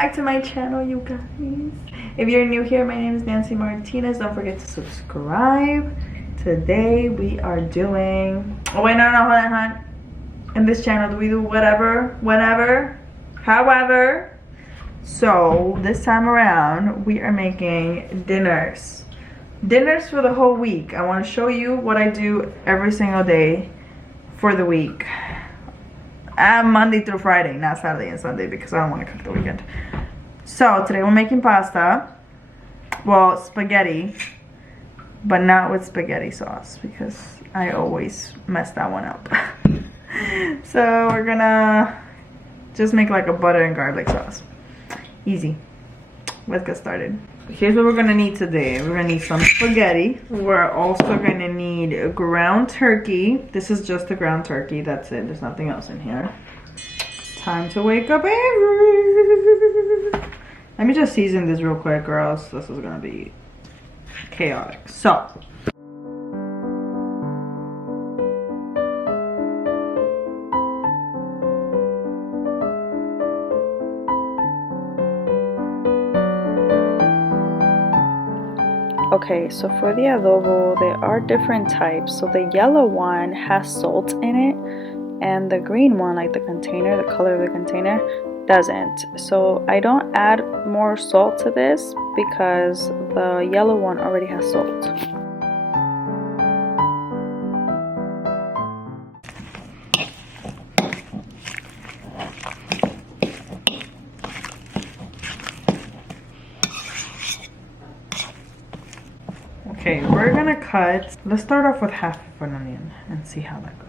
back to my channel, you guys. If you're new here, my name is Nancy Martinez. Don't forget to subscribe. Today we are doing, oh wait, no, hold on. In this channel, we do whatever, whenever, however. So this time around, we are making dinners for the whole week. I want to show you what I do every single day for the week. Monday through Friday, not Saturday and Sunday, because I don't want to cook the weekend. So today we're making pasta. Well, spaghetti, but not with spaghetti sauce because I always mess that one up. So we're gonna just make like a butter and garlic sauce. Easy. Let's get started. Here's what we're gonna need today. We're gonna need some spaghetti. We're also gonna need ground turkey. This is just the ground turkey. That's it. There's nothing else in here. Time to wake up, Avery. Let me just season this real quick, or else this is gonna be chaotic. So. Okay, so for the adobo, there are different types. So the yellow one has salt in it, and the green one, like the container, the color of the container, doesn't. So I don't add more salt to this because the yellow one already has salt. Okay, we're gonna cut. Let's start off with half of an onion and see how that goes.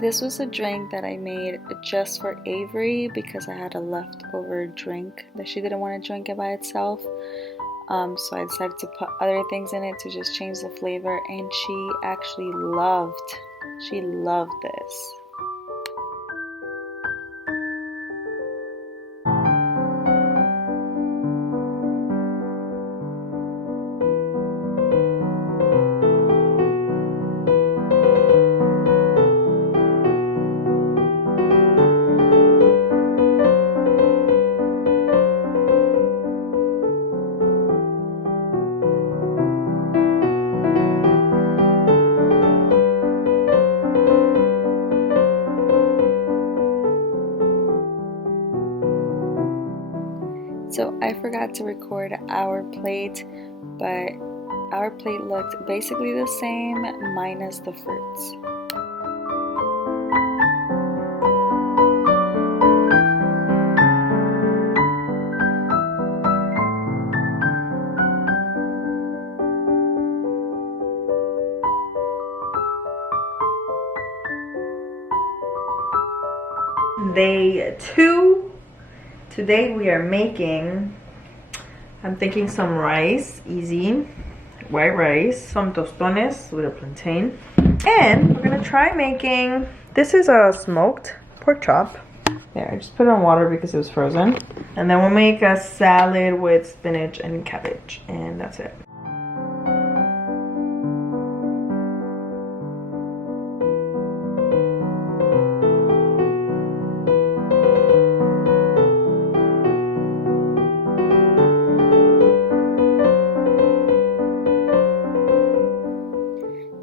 This was a drink that I made just for Avery because I had a leftover drink that she didn't want to drink it by itself. So I decided to put other things in it to just change the flavor, and she actually loved this. So I forgot to record our plate, but our plate looked basically the same minus the fruits. Day 2. Today we are making, I'm thinking some rice, easy white rice, some tostones with a plantain, and we're gonna try making, this is a smoked pork chop. There, I just put it on water because it was frozen. And then we'll make a salad with spinach and cabbage, and that's it.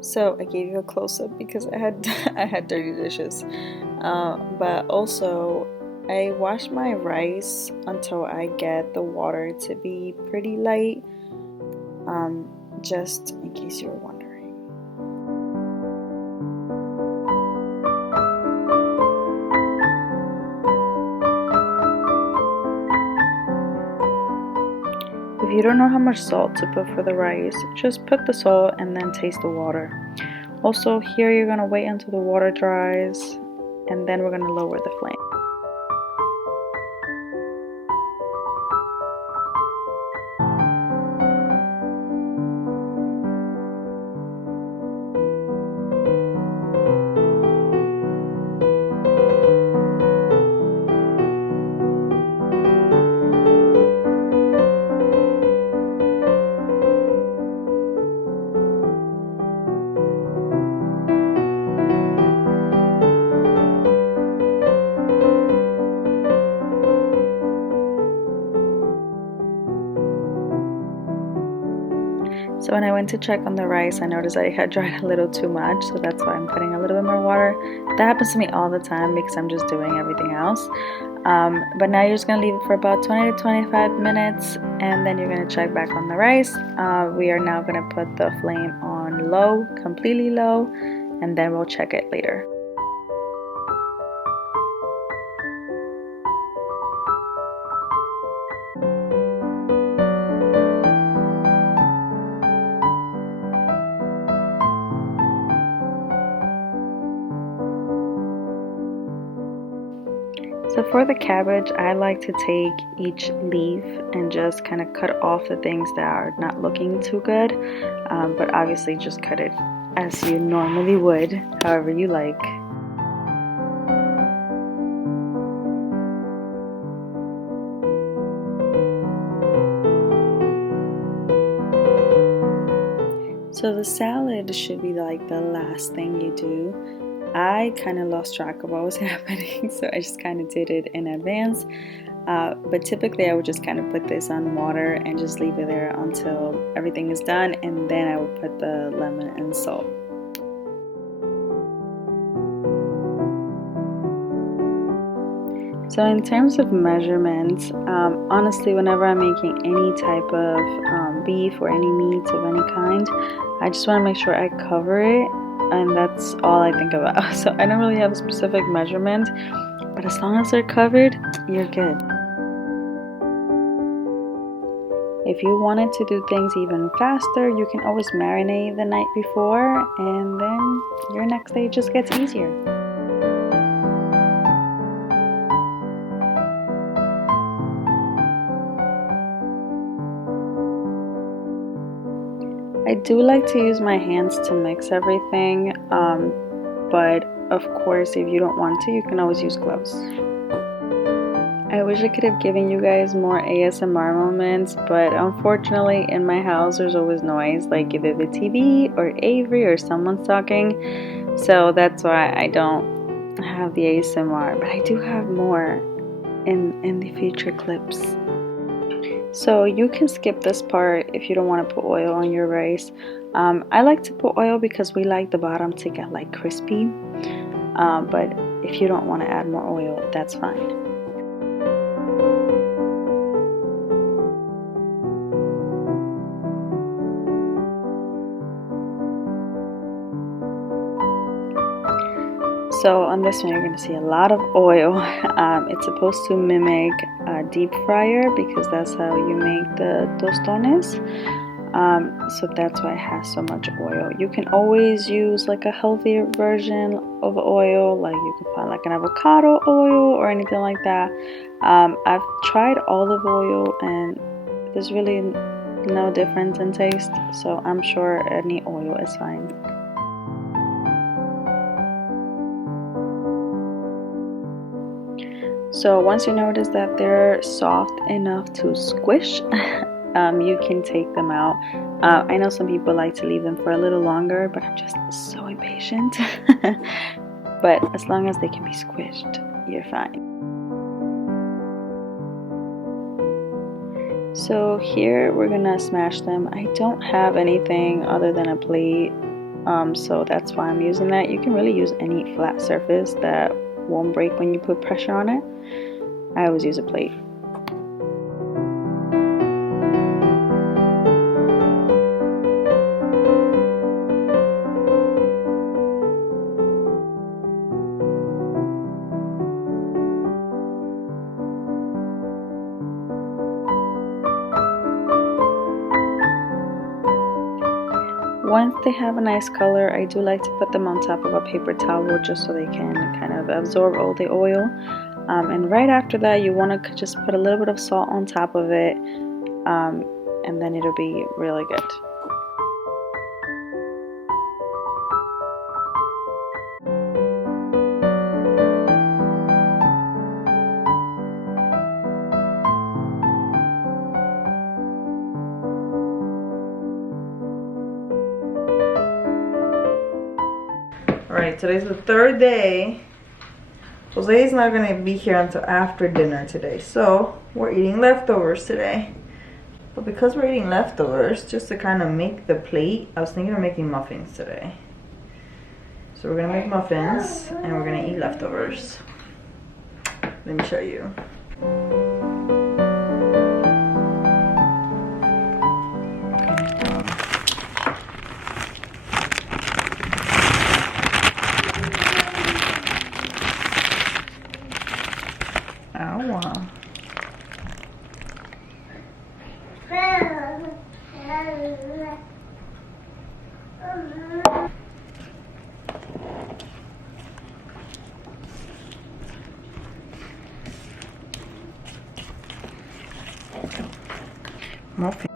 So I gave you a close-up because I had dirty dishes, but also I wash my rice until I get the water to be pretty light, just in case you were wondering. If you don't know how much salt to put for the rice, just put the salt and then taste the water. Also, here you're gonna wait until the water dries, and then we're gonna lower the flame. So when I went to check on the rice, I noticed I had dried a little too much, so that's why I'm putting a little bit more water. That happens to me all the time because I'm just doing everything else. But now you're just gonna leave it for about 20 to 25 minutes, and then you're gonna check back on the rice. We are now gonna put the flame on low, completely low, and then we'll check it later. So for the cabbage, I like to take each leaf and just kind of cut off the things that are not looking too good, but obviously just cut it as you normally would, however you like. So the salad should be like the last thing you do. I kind of lost track of what was happening, so I just kind of did it in advance. But typically I would just kind of put this on water and just leave it there until everything is done, and then I would put the lemon and salt. So in terms of measurements, honestly, whenever I'm making any type of beef or any meat of any kind, I just want to make sure I cover it, and that's all I think about. So I don't really have a specific measurement, but as long as they're covered, you're good. If you wanted to do things even faster, you can always marinate the night before, and then your next day just gets easier. I do like to use my hands to mix everything, but of course if you don't want to, you can always use gloves. I wish I could have given you guys more ASMR moments, but unfortunately in my house there's always noise, like either the TV or Avery or someone's talking, so that's why I don't have the ASMR, but I do have more in the future clips. So you can skip this part if you don't want to put oil on your rice. I like to put oil because we like the bottom to get like crispy, but if you don't want to add more oil, that's fine. So on this one you're going to see a lot of oil. It's supposed to mimic a deep fryer because that's how you make the tostones. So that's why it has so much oil. You can always use like a healthier version of oil, like you can find like an avocado oil or anything like that. I've tried olive oil and there's really no difference in taste, so I'm sure any oil is fine. So once you notice that they're soft enough to squish, you can take them out. I know some people like to leave them for a little longer, but I'm just so impatient. But as long as they can be squished, you're fine. So here we're gonna smash them. I don't have anything other than a plate, so that's why I'm using that. You can really use any flat surface that won't break when you put pressure on it. I always use a plate. Once they have a nice color, I do like to put them on top of a paper towel just so they can kind of absorb all the oil. And right after that, you want to just put a little bit of salt on top of it, and then it'll be really good. Alright, today's the third day. Jose is not gonna be here until after dinner today, so we're eating leftovers today. But because we're eating leftovers, just to kind of make the plate, I was thinking of making muffins today. So we're gonna make muffins and we're gonna eat leftovers. Let me show you. Muffin.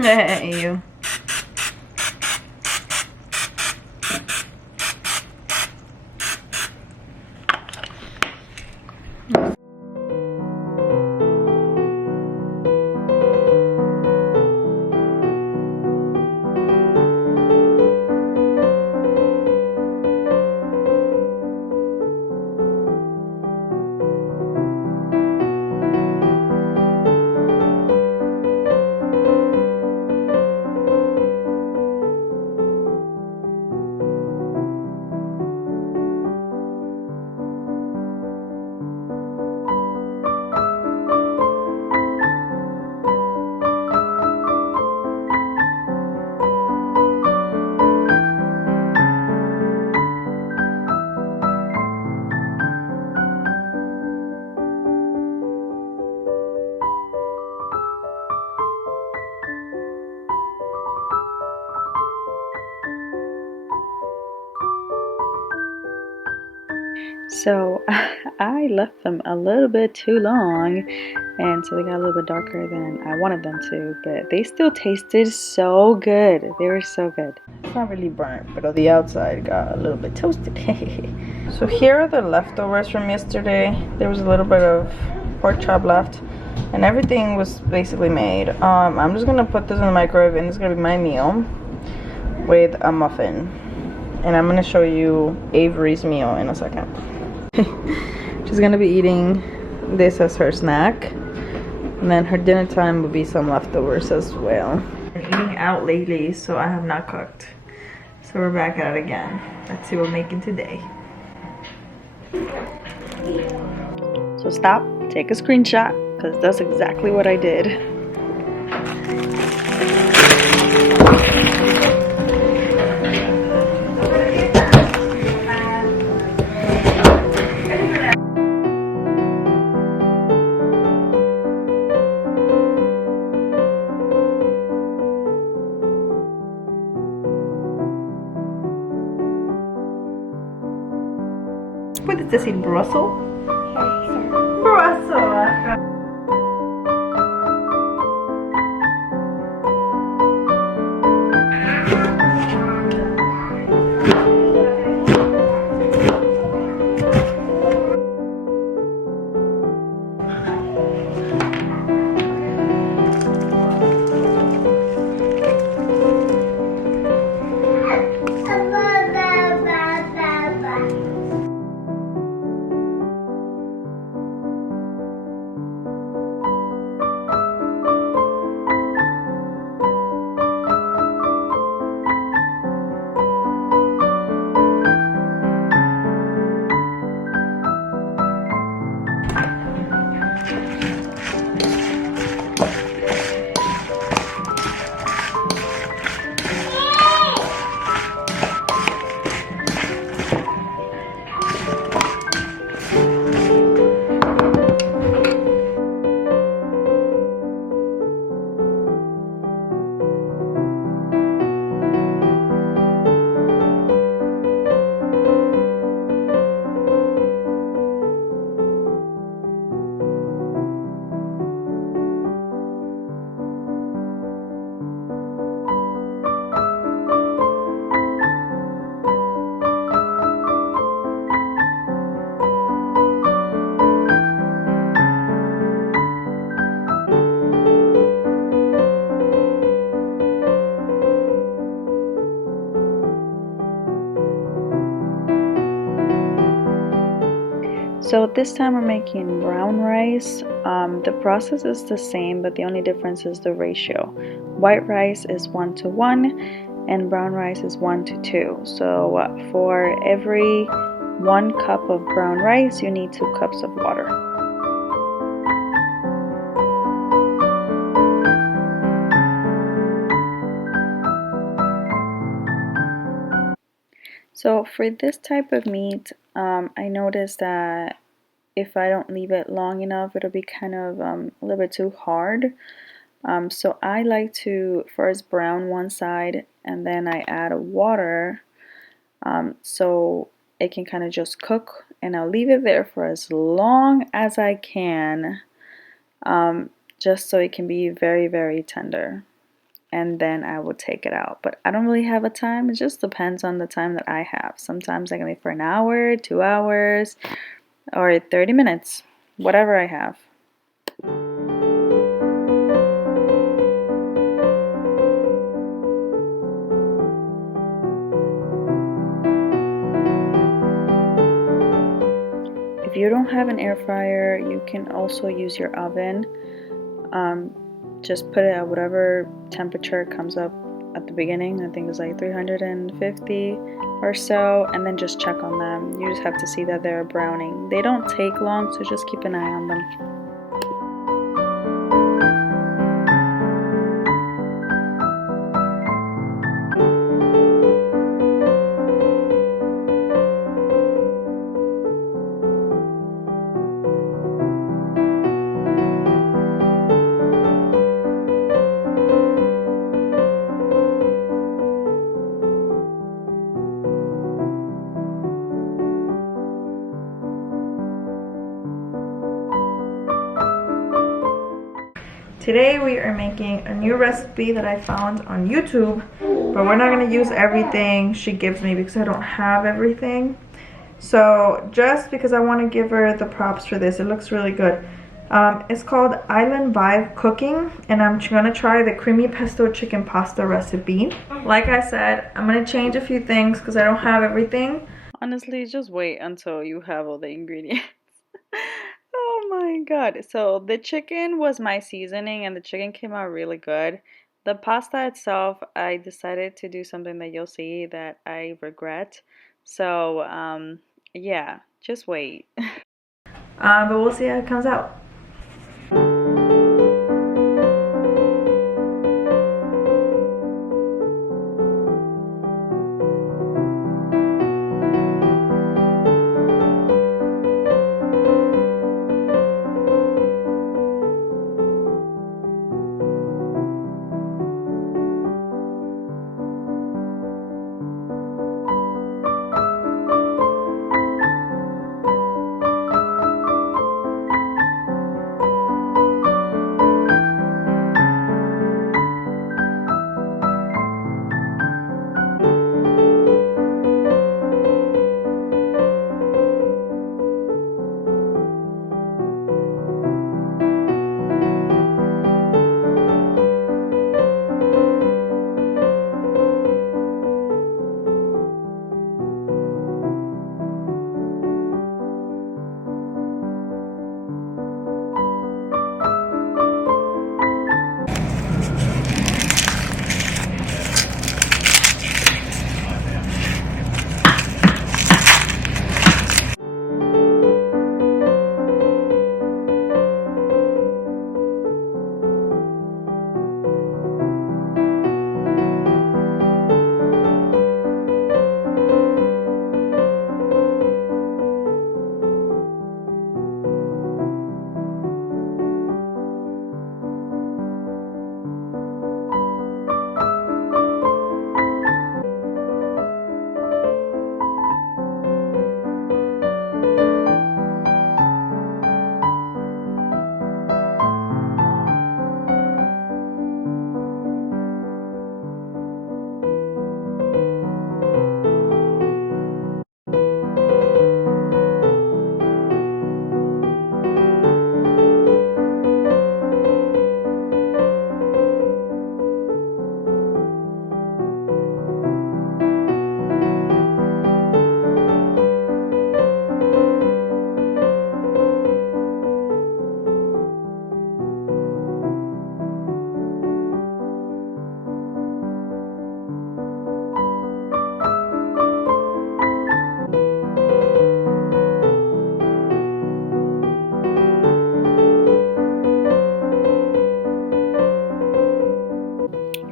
Hey, you. So I left them a little bit too long, and so they got a little bit darker than I wanted them to, but they still tasted so good. They were so good. It's not really burnt, but the outside got a little bit toasted. So here are the leftovers from yesterday. There was a little bit of pork chop left, and everything was basically made. I'm just gonna put this in the microwave, and this is gonna be my meal with a muffin. And I'm gonna show you Avery's meal in a second. She's gonna be eating this as her snack, and then her dinner time will be some leftovers as well. I'm eating out lately, so I have not cooked. So we're back at it again. Let's see what we're making today. So stop, take a screenshot, because that's exactly what I did. ¿Puedes decir Brussels? Brussels. So this time we're making brown rice. The process is the same, but the only difference is the ratio. White rice is 1:1 and brown rice is 1:2. So for every 1 cup of brown rice, you need 2 cups of water. So for this type of meat, I noticed that if I don't leave it long enough, it'll be kind of a little bit too hard. So I like to first brown one side and then I add water so it can kind of just cook, and I'll leave it there for as long as I can, just so it can be very, very tender. And then I will take it out. But I don't really have a time. It just depends on the time that I have. Sometimes I can leave for an hour, 2 hours, or 30 minutes, whatever I have. If you don't have an air fryer, you can also use your oven. Just put it at whatever temperature comes up at the beginning. I think it's like 350 or so, and then just check on them. You just have to see that they're browning. They don't take long, so just keep an eye on them. Today we are making a new recipe that I found on YouTube, but we're not going to use everything she gives me because I don't have everything. So just because I want to give her the props for this, it looks really good. It's called Island Vibe Cooking, and I'm going to try the creamy pesto chicken pasta recipe. Like I said, I'm going to change a few things because I don't have everything. Honestly, just wait until you have all the ingredients. Oh my God. So the chicken was my seasoning and the chicken came out really good. The pasta itself, I decided to do something that you'll see that I regret. So, yeah, just wait. But we'll see how it comes out.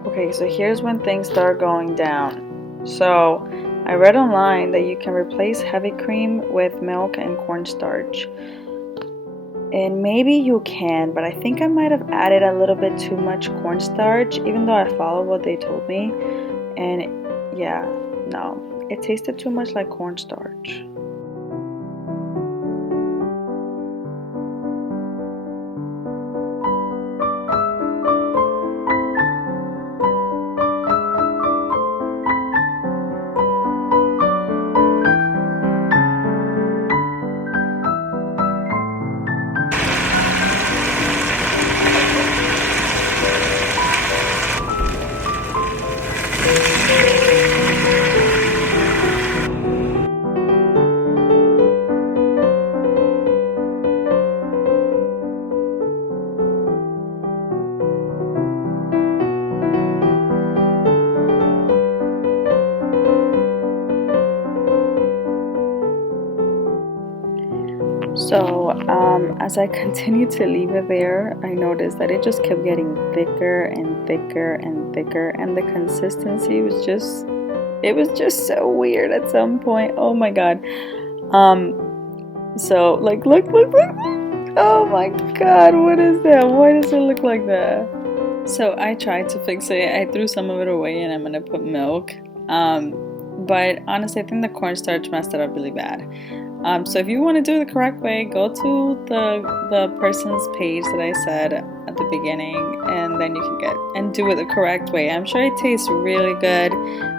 Okay, so here's when things start going down. So I read online that you can replace heavy cream with milk and cornstarch. And maybe you can, but I think I might have added a little bit too much cornstarch, even though I followed what they told me. And yeah, no, it tasted too much like cornstarch. So, as I continued to leave it there, I noticed that it just kept getting thicker and thicker and thicker, and the consistency was it was just so weird at some point. Oh my god. So like look. Oh my god, what is that? Why does it look like that? So I tried to fix it. I threw some of it away and I'm gonna put milk. But honestly, I think the cornstarch messed it up really bad. So if you want to do it the correct way, go to the person's page that I said at the beginning, and then you can get and do it the correct way. I'm sure it tastes really good,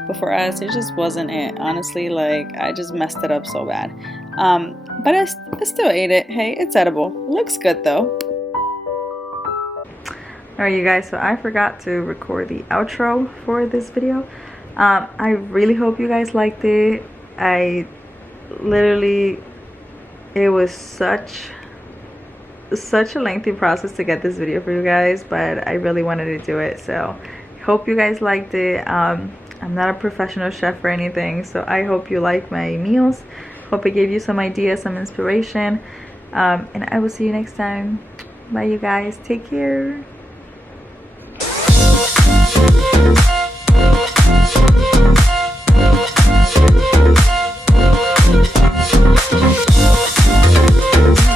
but for us, it just wasn't it. Honestly, like I just messed it up so bad. But I still ate it. Hey, it's edible. Looks good though. Alright you guys, so I forgot to record the outro for this video. I really hope you guys liked it. I literally it was such a lengthy process to get this video for you guys, but I really wanted to do it. So hope you guys liked it. I'm not a professional chef or anything, so I hope you like my meals. Hope it gave you some ideas, some inspiration, and I will see you next time. Bye you guys, take care.